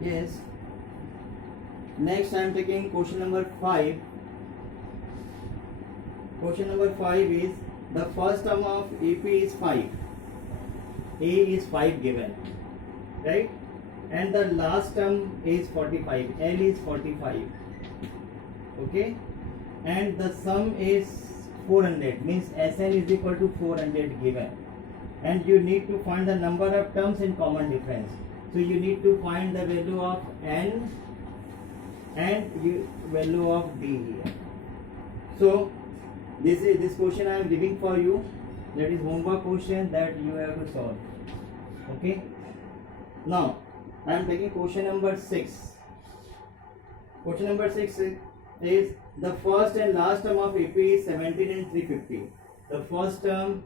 Yes. Next I am taking question number 5. Question number 5 is the first term of AP is 5. A is 5 given, right? And the last term is 45. L is 45. Okay? And the sum is 400, means Sn is equal to 400 given. And you need to find the number of terms in common difference. So you need to find the value of n and value of d here. So this question I am giving for you. That is homework question that you have to solve. Okay. Now I am taking question number 6. Question number 6 is the first and last term of AP is 17 and 350. The first term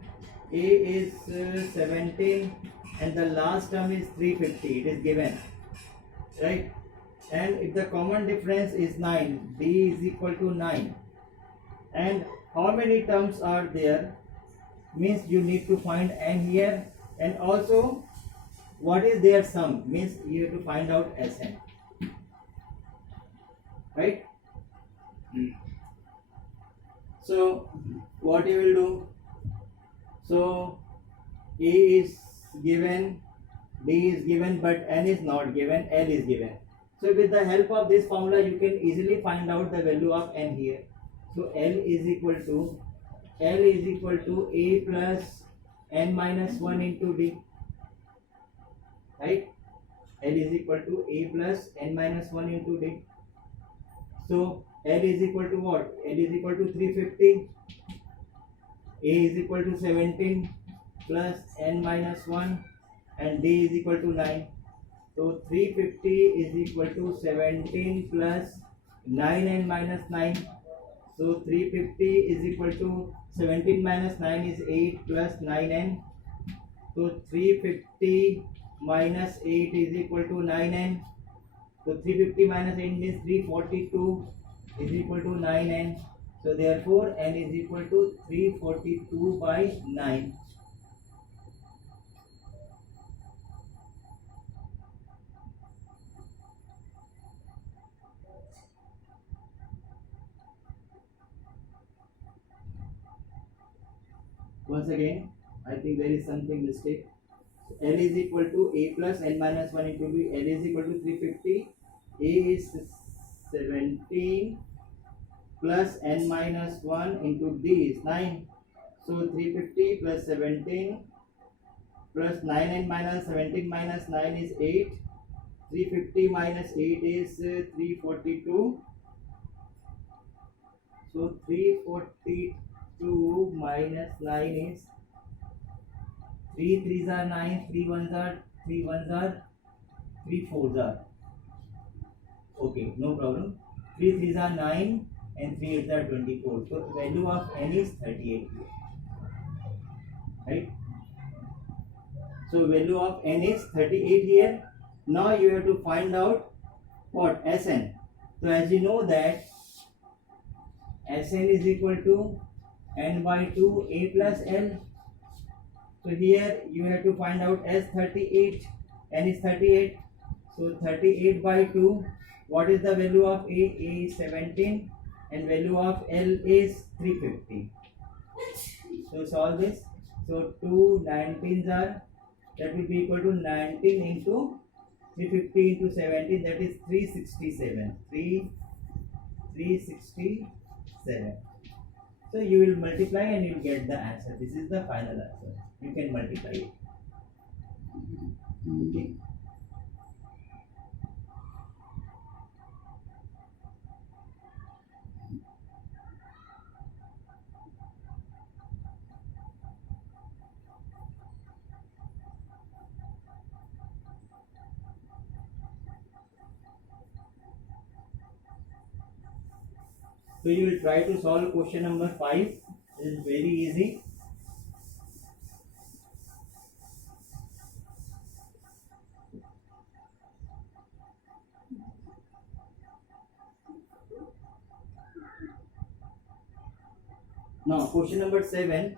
A is 17 and the last term is 350. It is given, right? And if the common difference is 9, D is equal to 9. And how many terms are there? Means you need to find n here, and also what is their sum, means you have to find out Sn, right? So what you will do, so A is given, D is given, but n is not given, L is given. So with the help of this formula you can easily find out the value of n here. So L is equal to A plus n minus 1 into D, right? L is equal to A plus n minus 1 into D. So L is equal to what? L is equal to 350. A is equal to 17 plus n minus 1 and D is equal to 9. So 350 is equal to 17 plus 9n minus 9. So 350 is equal to 17 minus 9 is 8 plus 9n. So 350 minus 8 is equal to 9n. So 350 minus 8 means 342 is equal to 9n. So therefore n is equal to 342 by 9. Once again, I think there is something mistake. L is equal to A plus n minus 1 into B. L is equal to 350. A is 17 plus n minus 1 into D is 9. So 350 plus 17 plus 9n minus 17 minus 9 is 8. 350 minus 8 is 342. So 342 minus 9 is 3 3s are 9, 3 1s are 3 1s are 3 4s are. Okay, no problem. 3 3s are 9 and 3 8s are 24. So value of n is 38 here, right? So value of n is 38 here. Now you have to find out what? Sn. So as you know that Sn is equal to n by 2 A plus L. So here you have to find out S38. N is 38. So 38 by 2. What is the value of A? A is 17 and value of L is 350. So solve this. So 2 19s are, that will be equal to 19 into 350 into 17, that is 367. 367. So you will multiply and you will get the answer. This is the final answer. You can multiply it. Okay. So you will try to solve question number 5. It is very easy. Now question number 7.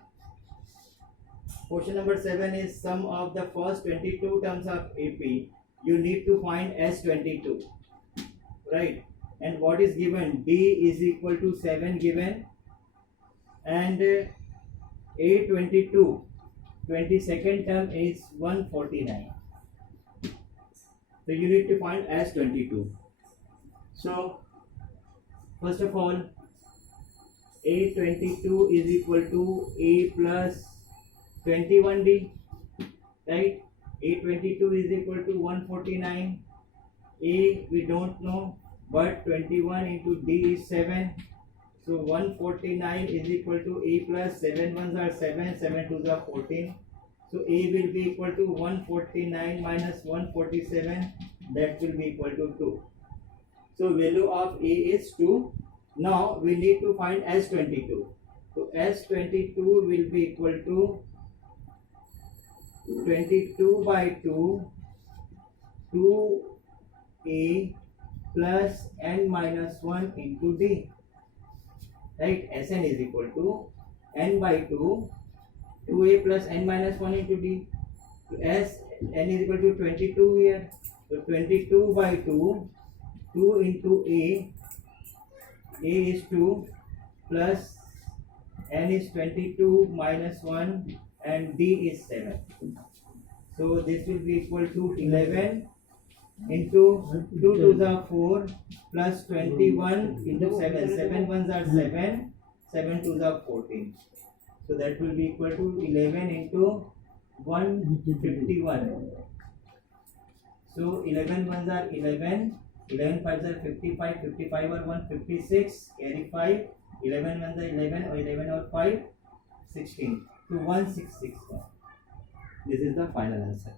Question number 7 is sum of the first 22 terms of AP you need to find S22, right? And what is given? D is equal to 7 given, and A22, 22nd term is 149. So you need to find S22. So first of all, A22 is equal to A plus 21D, right? A22 is equal to 149. A we don't know, but 21 into D is 7. So 149 is equal to A plus 7 ones are 7, 7 twos are 14. So A will be equal to 149 minus 147, that will be equal to 2. So value of A is 2. Now we need to find S22. So S22 will be equal to 22 by 2, 2A plus n minus 1 into D. Right? Sn is equal to n by 2, 2A plus n minus 1 into D. So Sn is equal to 22 here. So 22 by 2, 2 into A is 2 plus n is 22 minus 1 and D is 7. So this will be equal to 11 into 2 to the 4 plus 21 into 7. 7 ones are 7, 7 to the 14. So that will be equal to 11 into 151. So 11 ones are 11, 11 fives are 55, 55 are 156, carry 5, 11 ones are 11 or 11 or 5, 16. So 1661. This is the final answer.